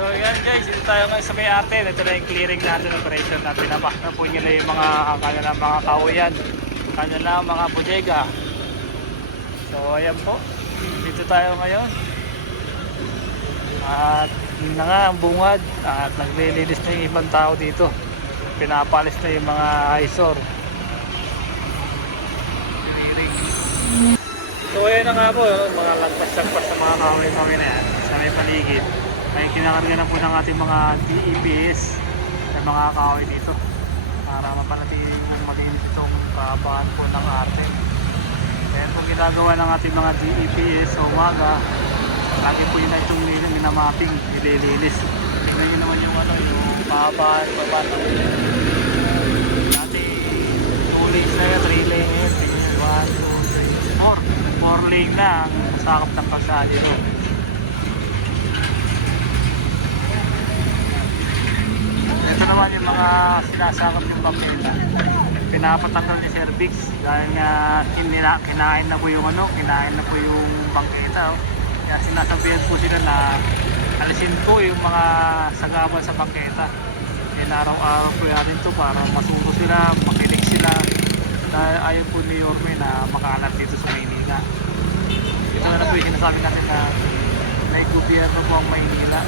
So yan guys, dito tayo ngayon sa may arte. Ito na yung clearing natin, operation na pinapak na po nila yung mga kanilang mga kahoyan, kanilang mga bodega. So ayan po, dito tayo ngayon. At yun na nga ang bungad at naglilinis na yung ibang tao dito. Pinapalis na yung mga eyesore. Clearing. So ayan na nga po, mga lagpas-lagpas sa mga kahoy-kahoy na yan sa may paligid. May kinakarga na po ng ating mga DEPS na mga kahoy dito para mapanatili yung malinis itong kapahan po ng arte. Ayan po ginagawa ng ating mga DEPS sa umaga. Lagi po yun na itong minamapping, nililinis. Tingnan nyo naman yung yung kapahan pa ng dati 2 lanes na yun, 3 lanes, 1, 2, 3, 4 lane na ang sakop ng kalsada dito. Ito naman yung mga sinasakop yung bangketa. Pinapatanggal ni Sir Bix dahil nga kinain na po yung kinain na po yung bangketa. Kaya sinasabihan po sila na alisin po yung mga sagaman sa bangketa. Yan araw-araw po natin to para masuko sila, makinig sila. Dahil ayaw po ni Yorme na makalat dito sa Maynila. Ito na po yung sinasabi natin na may gobyerno po ang Maynila.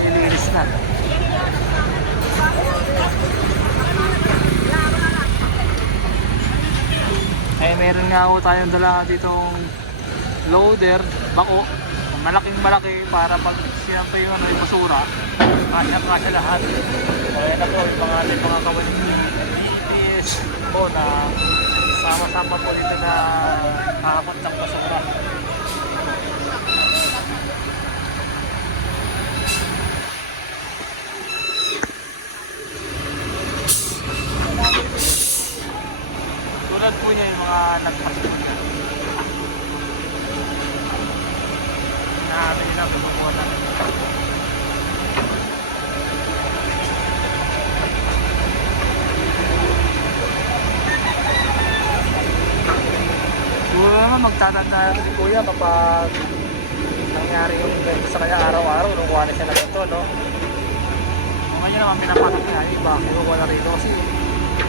Nililis na. Eh meron nga po tayong dala ditong loader, bako, malaking malaki para pag siyempre yung yung basura, kasya lahat. So yan na po yung mga kawalit EPS po na sama-sama po dito na kakapot ng basura. Tulad po niya yung mga nagpasok na nila pagkukuha natin. Siguro naman magtatanda si Kuya kapag nangyari yung ganito sa kanya araw-araw nung kuha na siya na ganito, no? Ngayon naman pinapasok niya, iba, kinukuha na rito kasi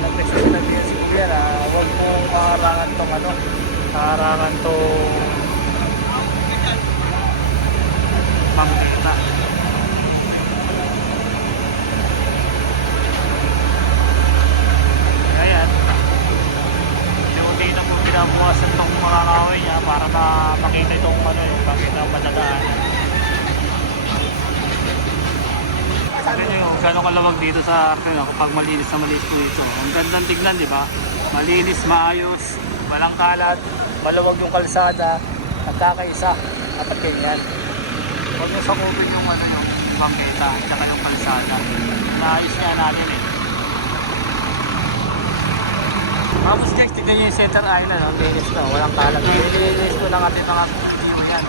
nag-sinabihan si Kuya na huwag mong makarangan tong karangan tong bangketa. Ayan, unti na po pinabukasan itong mga kahoy niya para makita itong yung bangketa ang madadaanan. Sabi nyo yung gano'ng kalawag dito sa arte kapag malinis na malinis po ito. Ang gandang tignan, di ba? Malinis, maayos, walang kalat, malawag yung kalsada, nagkakaisa, dapat ganyan. Huwag nyo sakupin yung yung bangketa, tsaka yung kalsada. Naayos nga natin eh. Tapos guys, tignan nyo yung center island, linis na, walang kalat. Nilinis ko lang ating mga yan.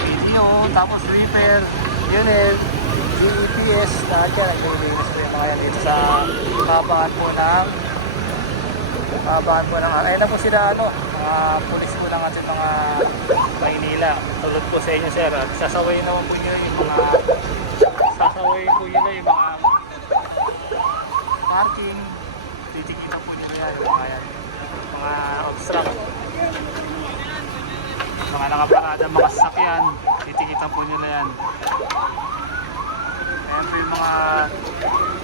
Video, tapos repair, unit, DEPS, lahat yan, naglilinis ko yung mga yan dito sa kapahan po ng ayun na po sila mga pulis po ng ating mga Maynila. Tulad po sa inyo sir, at sasawayin naman po nyo yung mga parking, titikita po nyo yan, mga obstruct, mga nakaparada, mga sasakyan, titikita po nyo na yan. Ayan po yung mga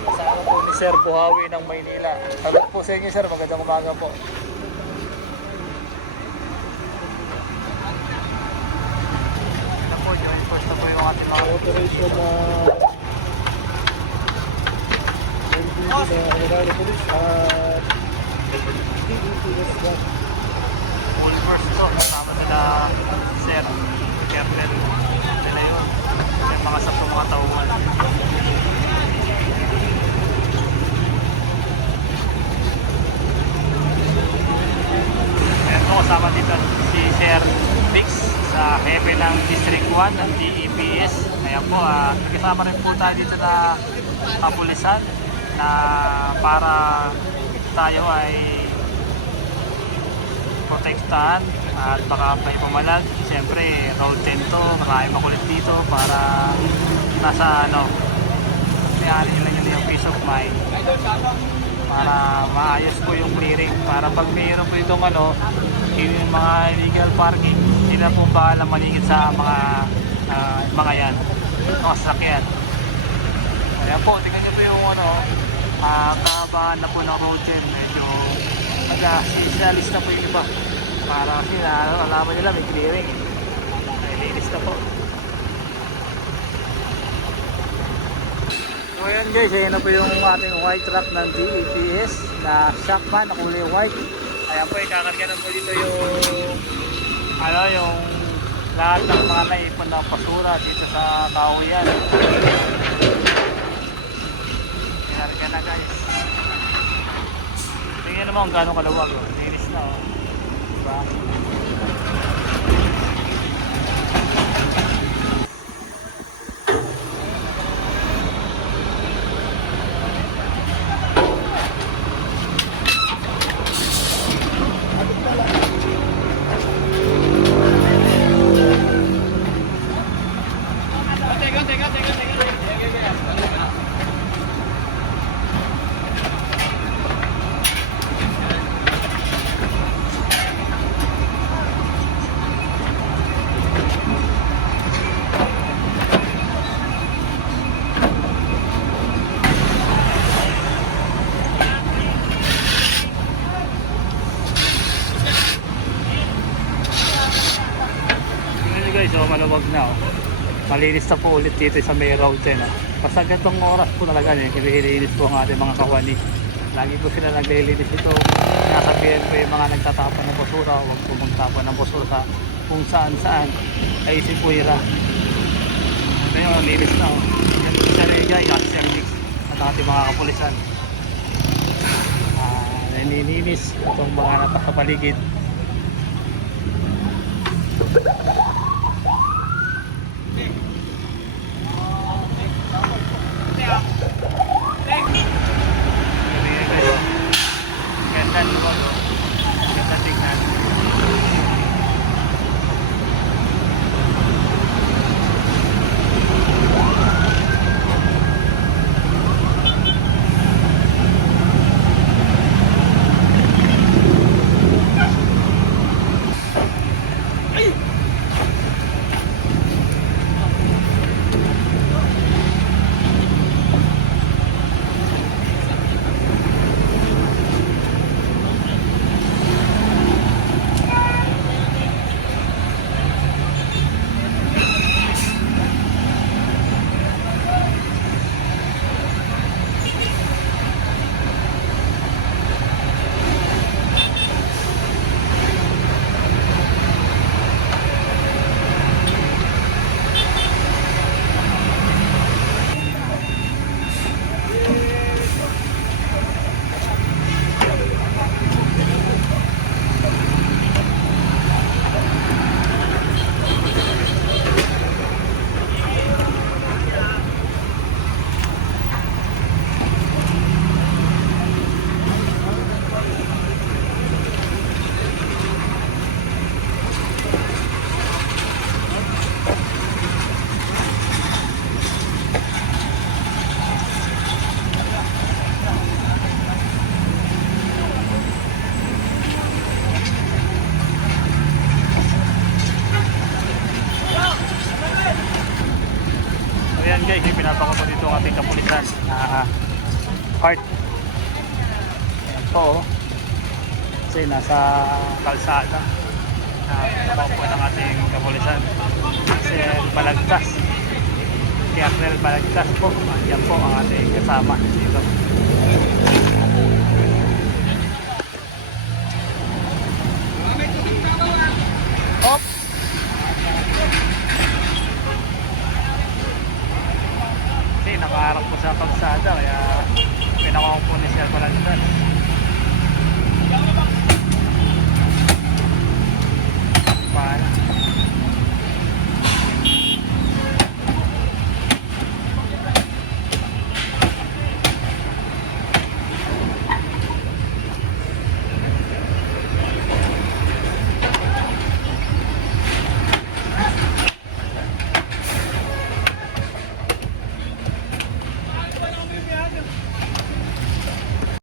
kasama po ni Sir Buhawi ng Maynila. Sagot po sa inyo sir, magandang umaga po. Ito po, joint force na po yung ating mga operation na police at DEPS full force ito, kasama nila Sir Captain nila yun. Yung mga sa mga tauhan. Ayan po, kasama dito si Sir Bix sa hepe ng District 1 ng DEPS. Ayan po, kasama rin po tayo dito na kapulisan na para tayo ay protektahan at baka may pumalag. Siyempre road 10 to, marami makulit dito para nasa ano, mayari nila yun yung peace of mind para maayos po yung clearing, para pag mayroon po itong ano, yung mga illegal parking, sila po bahala maningit sa mga yan, mga sasakyan. Ayan po, tingnan nyo po yung ano, kahabaan na po ng road 10. Medyo mag-specialist na po yung iba para sila, alaman nila may clearing, may linis na po. So ayan guys, ayan na po yung ating white truck ng DEPS na Shockman na kulay white. Ayan po, ikakarga na po dito yung ano, yung lahat ng mga naipon ng basura dito sa Kahuyan. Ikarga na guys. Tingnan naman kung gano'ng kalawag. Linis na oh. Diba? Guys, so maluwag na oh. Malinis na po ulit dito sa may road 10 oh. Basta ganitong oras po talaga kinilinis po ang ating mga kawani. Lagi po sila naglilinis ito. Nasabihin po yung mga nagtatapon ng basura, huwag po magtapon ng basura sa kung saan saan ay isipuira. Ito yung linis na oh. Yan po sa Riga, yung service at ating mga kapulisan. Nililinis itong mga napakapaligid. Ganda tingnan. Ayan guys, pinapakot dito ang ating kapulisan na part. Ayan po, kasi nasa kalsada pinapakot ng ating kapulisan. Sir Balagtas, Sir Balagtas po. Ayan po ang ating kasama dito. Hop! Nakaharap po sa kalsada kaya pinakawang po ni Sir Balagtas.